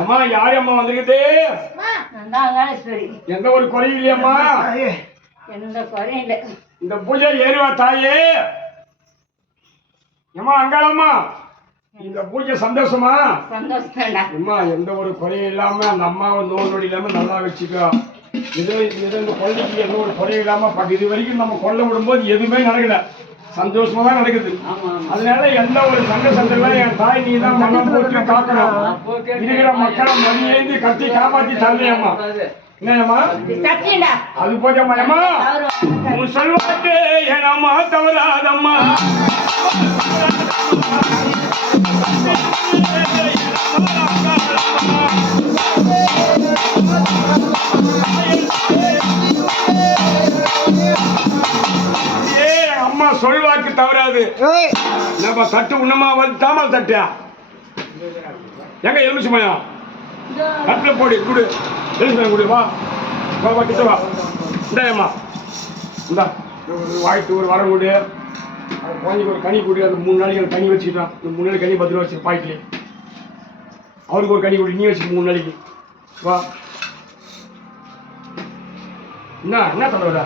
அம்மா யாரு அம்மா வந்துருக்குது? எந்த ஒரு குறையும் இல்லையம்மா? எந்த குறையும் இல்லை. இந்த பூஜை ஏறுவா தாயே. அம்மா அங்காளம்மா, இந்த பூஜை சந்தோஷமா? சந்தோஷம். அம்மா எந்த ஒரு குறையும் இல்லாம அந்த அம்மாவை நோய் நொடி இல்லாம நல்லா வச்சுக்கோ. இந்த குழந்தைக்கு எந்த ஒரு குறையும் இல்லாம இது வரைக்கும் நம்ம கொள்ள விடும்போது எதுவுமே நடக்கல, சந்தோஷமா தான் நடக்குது. அதனால எந்த ஒரு சண்டை சண்டைலாம் என் தாய் நீ தான் மனம் போட்டு காக்கணும். இருக்கிற மக்களை மதியேந்து கட்டி காப்பாத்தி தரலையம்மா. என்னம்மா அது போச்சம்மா. அம்மா உன் சொல்வாக்கு ஏனம்மா தவறாதம்மா. அம்மா சொல்வாக்கு தவறாது. நம்ம தட்டு உண்ணமா வந்து தாமல் தட்டியா எங்க எலுமிச்சு மயம் கட்டில் போடி குடு. எலுமிச்சு மயம் குடு. வா வா கிட்ட வா. இந்தாயம்மா இந்தா வாய்ட்டு ஒரு வரம் கொடு. குழந்தைக்கு ஒரு கனி கொடு. அந்த 3 நாளைக்கு அந்த கனி வச்சுக்கிட்டான். இந்த 3 நாளைக்கு கனி 10 ரூபா வச்சு பாய்க்கிலே. அவருக்கு ஒரு கனி கொடு. நீ வச்சு 3 நாளைக்கு வா. என்ன தலைவரா?